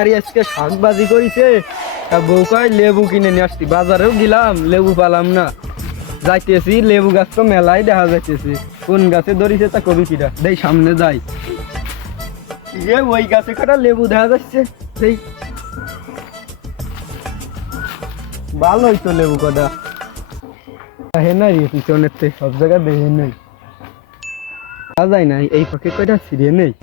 আর আজকে শাকবাজি করেছে তা বউ কয় লেবু কিনে নিয়ে আসছি। বাজারেও গেলাম, লেবু পালাম না। যাইতেছি, লেবু গাছ তো মেলাই দেখা যাইতেছে। কোন গাছে ধরিছে তা কবি কিরা দেই, সামনে যাই। ওই গাছে কটা লেবু দেখা যাচ্ছে। সেই ভালোই তো লেবু কটা হে নাই পিছনের থেকে, সব জায়গায় দেখে নেই, যায় না। এই পাখি কয়টা ছিঁড়ে নেই।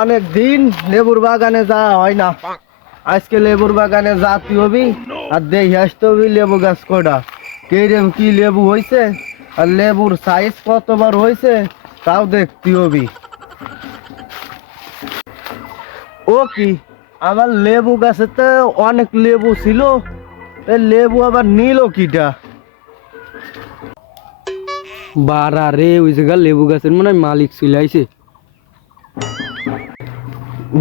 অনেক দিন লেবুর বাগানে যাওয়া হয় না। আজকে লেবুর বাগানে যাতে হবি আর দেখে আসতে হবি লেবু গাছ কটা কেরম কি লেবু হয়েছে আর লেবুর সাইজ কতবার হয়েছে তাও দেখতে হবি। ও কি, আমার লেবু গাছেতে অনেক লেবু ছিল, লেবু আবার নিল কিটা? বারা রে, ওই জায়গা লেবু গাছের মনে হয় মালিক চলে আইছে।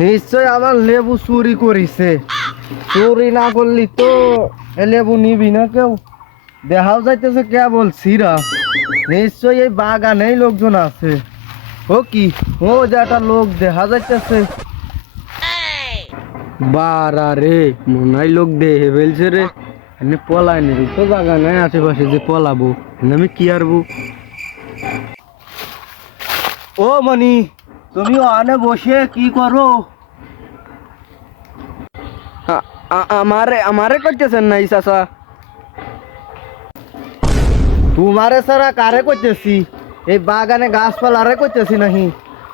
নিশ্চয় আমার লেবু চুরি করিছে। চুরি না করলি তো লেবু নিবি না কেউ। দেখাও যাইতেছে কেবল ছিঁড়া। নিশ্চয় এই বাগানেই লোকজন আছে। ও কি, ও যে একটা লোক দেখা যাইতেছে। বারা রে, মনে হয় লোক দেখে ফেলছে রে। এনে পলায় নি তো জায়গা নাই আশেপাশে যে পলাবো, আমি কি আরবো। ও মনি, তুমি ওখানে বসে কি করো? আমারে আমারে করতেছেন নাই চাচা? তোমারে ছাড়া কারে করতেছি? এই বাগানে গাছপালারে করতেছি নাহি?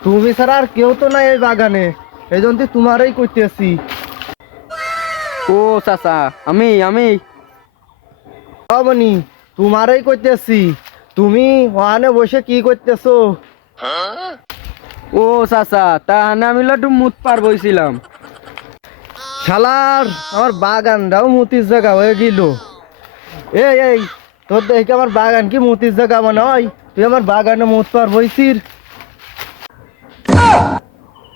তুমি ছাড়া আর কেউ তো নাই এই বাগানে, এই জন্য তোমারই করতেছি। ও চাচা, আমি আমি মনি, তোমারই করতেছি। তুমি ওখানে বসে কি করতেছো? ও চাচা, তাহলে আমি একটু মুত পার বইছিলাম। শালার আমার বাগানটাও মুতির জায়গা হয়ে গেল। এই তোর দেখে আমার বাগান কি মুতির জায়গা মনে হয়? তুই আমার বাগানে মুত পার বইছিস।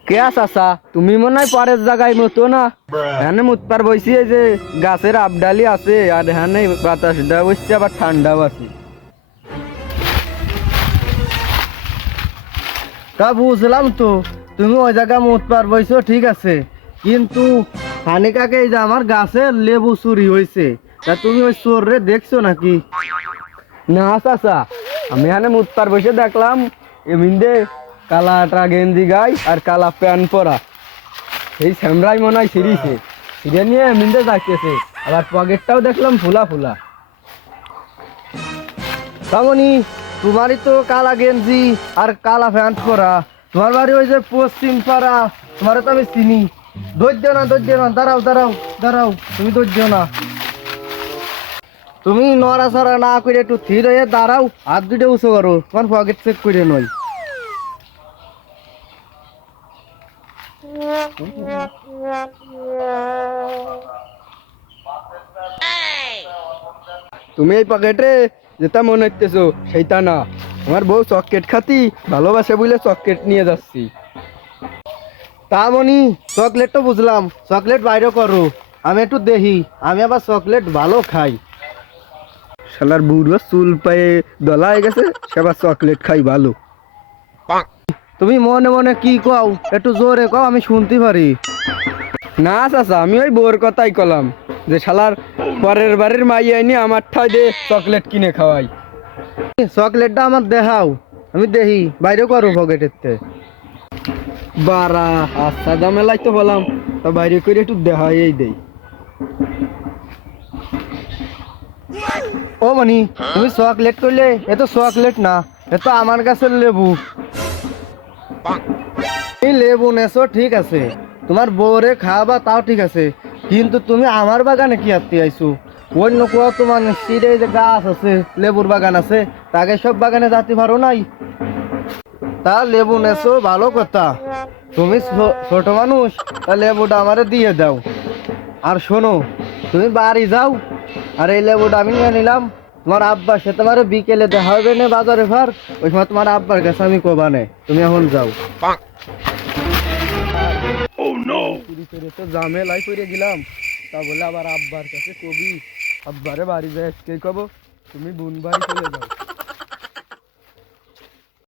কে চাচা, তুমি মনে হয় পরের জায়গায় মতো না। এখানে মুত পার বইছি, এই যে গাছের আবডালি আছে আর এখানে বাতাসটা বসছে, আবার ঠান্ডাও আছে। তা বুঝলাম তো, তুমি ওই জায়গায় মুত পার বইছো ঠিক আছে, কিন্তু হানিকাকে এই যে আমার গাছের লেবু চুরি হয়েছে, তা তুমি ওই চোর রে দেখছো নাকি? না চাচা, আমি এখানে মুত পার বসে দেখলাম এমনিতে কালাটা গেঞ্জি গাই আর কালা প্যান্ট পরা এই স্যামরাই মনে হয় সিঁড়িছে, সিঁড়ে নিয়ে এমনিতে যাইতেছে। আবার পকেটটাও দেখলাম ফুলা ফুলা। তামনি, তোমারই তো কালা গেঞ্জি আর কালা প্যান্ট পরা, তোমার বাড়ি ওই যে পশ্চিম পাড়া, তোমারও তো আমি চিনি। ধৈর্য না, দাঁড়াও দাঁড়াও দাঁড়াও, তুমি ধৈর্য না। তুমি নড়াচড়া না করে একটু স্থির হয়ে দাঁড়াও, হাত দুটো উঁচু করো, তোমার পকেট চেক করে নয়। তুমি এই পকেটে যেটা মনে হইতেছো সেইটা না, আমার বউ চকলেট খাতি ভালোবাসে বলে চকলেট নিয়ে যাচ্ছি। তা মনি, চকলেট তো বুঝলাম, চকলেট বাইরে করো, আমি একটু দেখি। আমি আবার চকলেট ভালো খাই। শালার বুড়ো চুল পায়ে দলা হয়ে গেছে, সে আবার চকলেট খাই ভালো। তুমি মনে মনে কি কও, একটু জোরে কও, আমি শুনতে পারি। না চাচা, আমি ওই বউর কথাই কলাম যে শালার পরের বাড়ির মাই আইনি আমার ঠাই দিয়ে চকলেট কিনে খাওয়াই। চকলেটটা আমার দেখাও, আমি দেখি, বাইরে করো পকেটের। বারা আচ্ছা, জামেলাই তো বললাম, তা বাইরে করে একটু দেখাই এই দেই। ও মনি, তুমি চকলেট করলে, এ তো চকলেট না, এ তো আমার গাছের লেবু। তুমি লেবু নেছো ঠিক আছে, তোমার বউরে খাওয়াবা তাও ঠিক আছে, কিন্তু তুমি আমার বাগানে কি আনতে আইছো? অন্য কত মানুষ যে গাছ আছে, লেবুর বাগান আছে, তাকে সব বাগানে যেতে পারো নাই? তা লেবু নেছো ভালো কথা, তুমি ছোট মানুষ, তা লেবুটা আমারে দিয়ে দাও। আর শোনো, তুমি বাড়ি যাও, আর এই লেবুটা আমি নিয়ে নিলাম। তোমার আব্বার সাথে আমার বিকেলে দেখা হবে না বাজারে ভার, ওই সময় তোমার আব্বার কাছে আমি কোবানে, তুমি এখন যাও। তো ঝামেলাই করে গেলাম, তা বলে আবার আব্বার কাছে কবি, আব্বারে বাড়ি যায় আজকে কব, তুমি বোন বাড়ি চলে যাও।